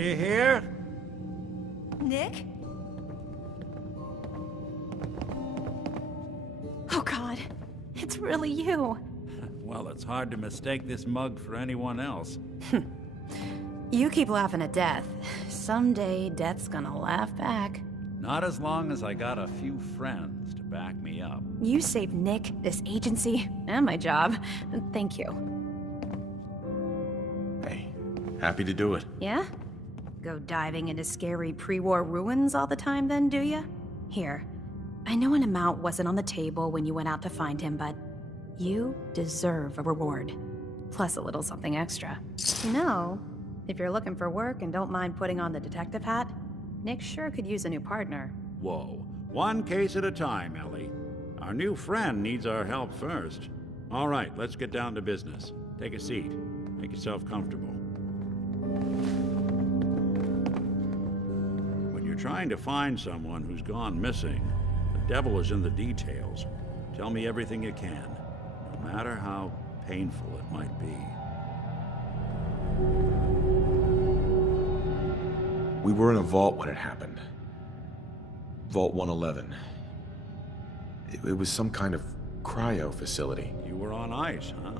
you here? Nick? Oh God, it's really you. Well, it's hard to mistake this mug for anyone else. You keep laughing at death. Someday, death's gonna laugh back. Not as long as I got a few friends to back me up. You saved Nick, this agency, and my job. Thank you. Hey, happy to do it. Yeah? Go diving into scary pre-war ruins all the time then, do ya? Here, I know an amount wasn't on the table when you went out to find him, but you deserve a reward. Plus a little something extra. You know, if you're looking for work and don't mind putting on the detective hat, Nick sure could use a new partner. Whoa. One case at a time, Ellie. Our new friend needs our help first. All right, let's get down to business. Take a seat. Make yourself comfortable. When you're trying to find someone who's gone missing, the devil is in the details. Tell me everything you can, no matter how painful it might be. We were in a vault when it happened. Vault 111. It was some kind of cryo facility. You were on ice, huh?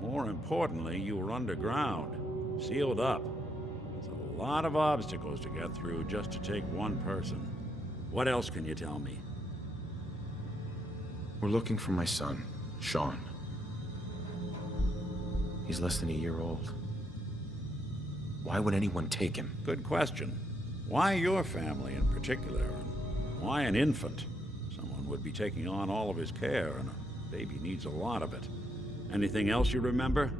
More importantly, you were underground, sealed up. There's a lot of obstacles to get through just to take one person. What else can you tell me? We're looking for my son, Sean. He's less than a year old. Why would anyone take him? Good question. Why your family in particular? And why an infant? Someone would be taking on all of his care, and a baby needs a lot of it. Anything else you remember?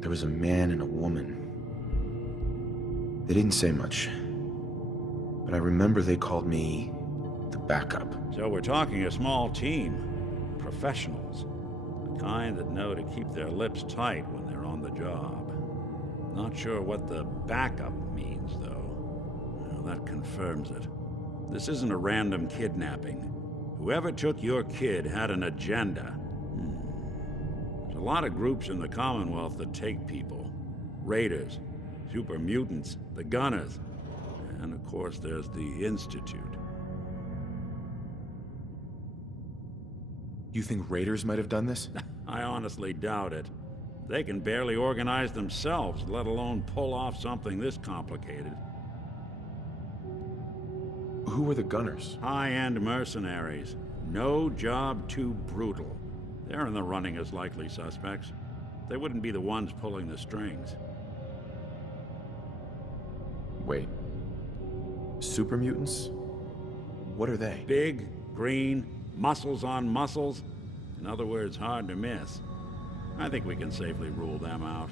There was a man and a woman. They didn't say much, but I remember they called me the backup. So we're talking a small team. Professionals. The kind that know to keep their lips tight when they're on the job. Not sure what the backup means, though. Well, that confirms it. This isn't a random kidnapping. Whoever took your kid had an agenda. There's a lot of groups in the Commonwealth that take people. Raiders, super mutants, the Gunners, and of course there's the Institute. You think raiders might have done this? I honestly doubt it. They can barely organize themselves, let alone pull off something this complicated. Who were the Gunners? High-end mercenaries. No job too brutal. They're in the running as likely suspects. They wouldn't be the ones pulling the strings. Wait. Super mutants? What are they? Big, green, muscles on muscles. In other words, hard to miss. I think we can safely rule them out.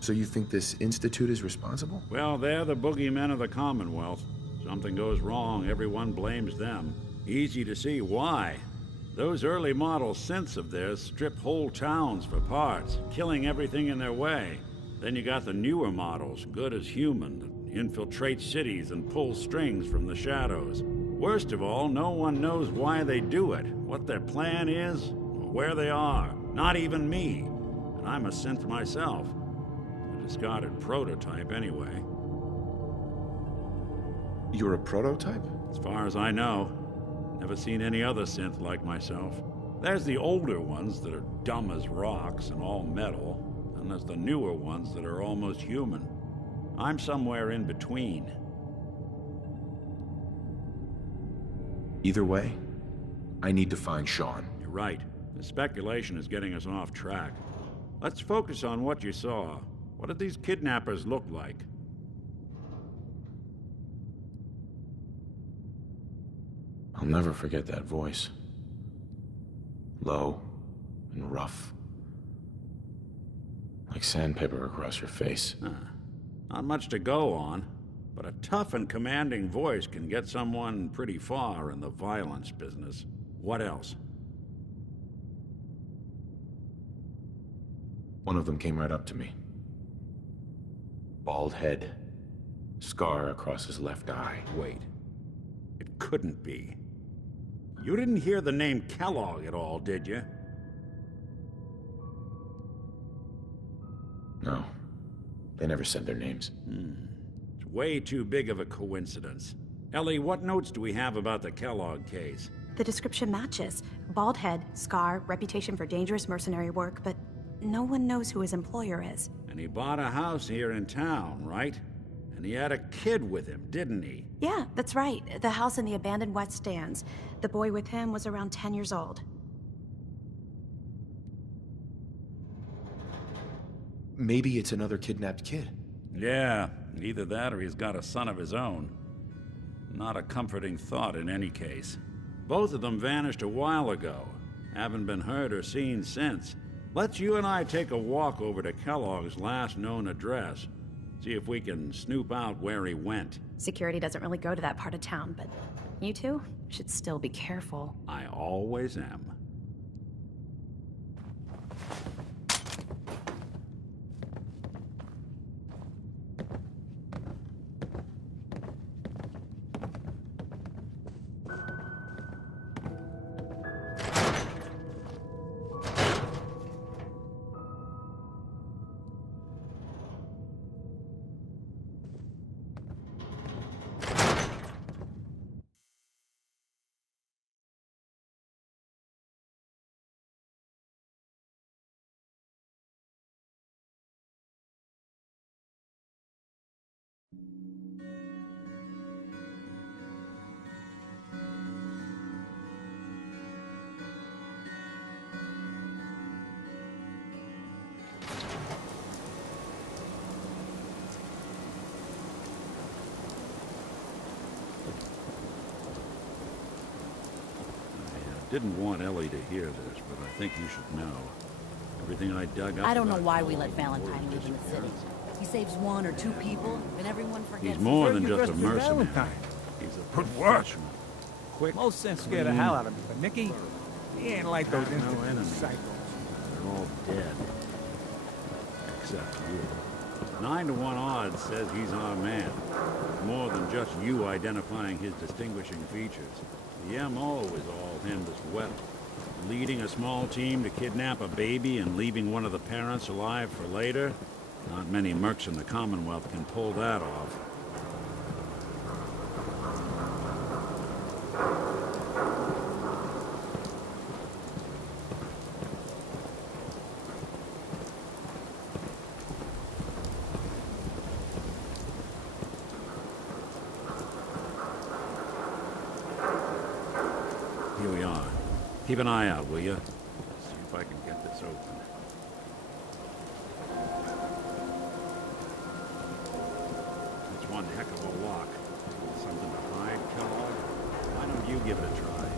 So you think this Institute is responsible? Well, they're the boogeymen of the Commonwealth. Something goes wrong, everyone blames them. Easy to see why. Those early model synths of theirs strip whole towns for parts, killing everything in their way. Then you got the newer models, good as human, that infiltrate cities and pull strings from the shadows. Worst of all, no one knows why they do it, what their plan is, or where they are. Not even me. And I'm a synth myself. A discarded prototype anyway. You're a prototype? As far as I know. Never seen any other synth like myself. There's the older ones that are dumb as rocks and all metal, and there's the newer ones that are almost human. I'm somewhere in between. Either way, I need to find Sean. You're right. The speculation is getting us off track. Let's focus on what you saw. What did these kidnappers look like? I'll never forget that voice. Low and rough. Like sandpaper across your face. Not much to go on, but a tough and commanding voice can get someone pretty far in the violence business. What else? One of them came right up to me. Bald head. Scar across his left eye. Wait. It couldn't be. You didn't hear the name Kellogg at all, did you? No. They never said their names. It's way too big of a coincidence. Ellie, what notes do we have about the Kellogg case? The description matches. Bald head, scar, reputation for dangerous mercenary work, but no one knows who his employer is. And he bought a house here in town, right? And he had a kid with him, didn't he? Yeah, that's right. The house in the abandoned West Stands. The boy with him was around 10 years old. Maybe it's another kidnapped kid. Yeah, either that or he's got a son of his own. Not a comforting thought in any case. Both of them vanished a while ago. Haven't been heard or seen since. Let's you and I take a walk over to Kellogg's last known address. See if we can snoop out where he went. Security doesn't really go to that part of town, but you two should still be careful. I always am. Didn't want Ellie to hear this, but I think you should know. Everything I dug up. I don't know why we let Valentine live in the city. He saves one or two people, and everyone forgets. He's more than just a Mr. mercenary. Valentine. He's a Good work. professional. Quick. Most sense scared the hell out of me, but Nicky, he ain't like those No instant enemies. cycles. They're all dead. Except you. 9 to 1 odds says he's our man. More than just you identifying his distinguishing features. The MO is all him as well. Leading a small team to kidnap a baby and leaving one of the parents alive for later? Not many mercs in the Commonwealth can pull that off. Here we are. Keep an eye out, will you? See if I can get this open. It's one heck of a lock. Something to hide, Kellogg? Why don't you give it a try?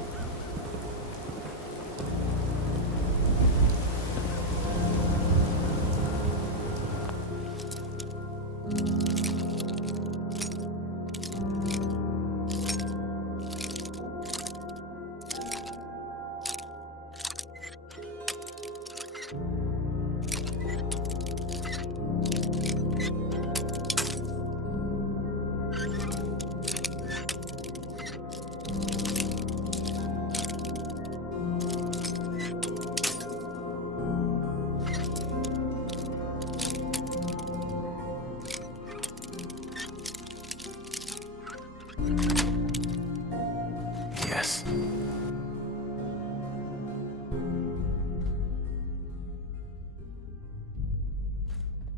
Yes.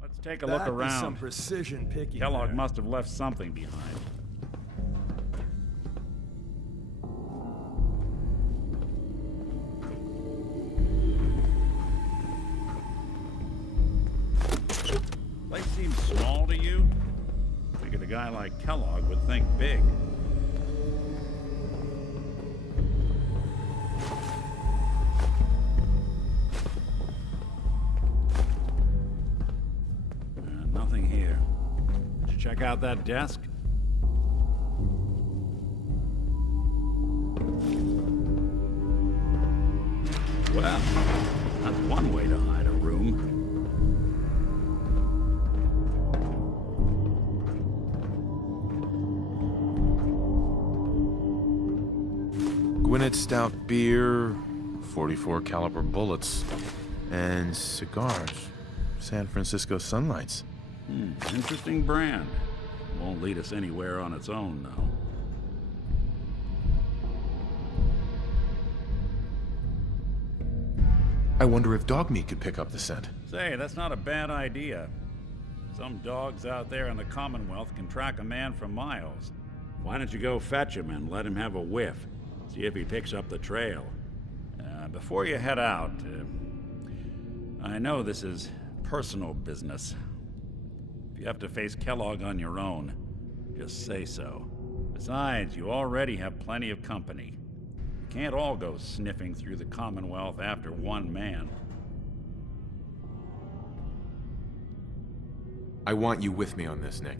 Let's take a look around. Some precision picking. Kellogg there. must have left something behind. Place seems small to you? Figured a guy like Kellogg would think big. Nothing here. Did you check out that desk? Well, that's one way to hide a room. Gwinnett Stout beer, 44 caliber bullets, and cigars. San Francisco Sunlights. Interesting brand. Won't lead us anywhere on its own, though. I wonder if dog meat could pick up the scent. Say, that's not a bad idea. Some dogs out there in the Commonwealth can track a man for miles. Why don't you go fetch him and let him have a whiff? See if he picks up the trail. Before you head out, I know this is personal business. If you have to face Kellogg on your own, just say so. Besides, you already have plenty of company. You can't all go sniffing through the Commonwealth after one man. I want you with me on this, Nick.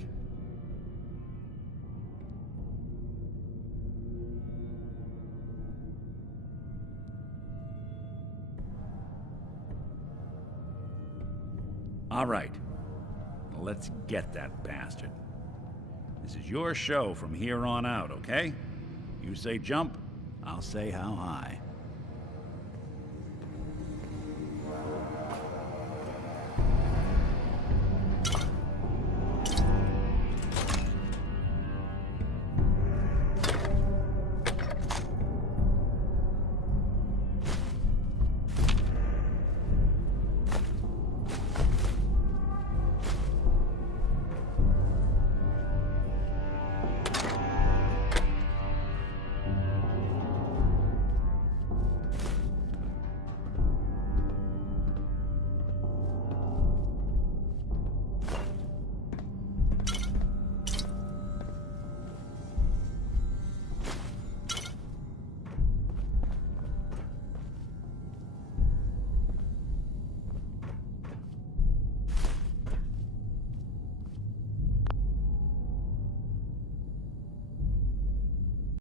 All right. Let's get that bastard. This is your show from here on out, okay? You say jump, I'll say how high.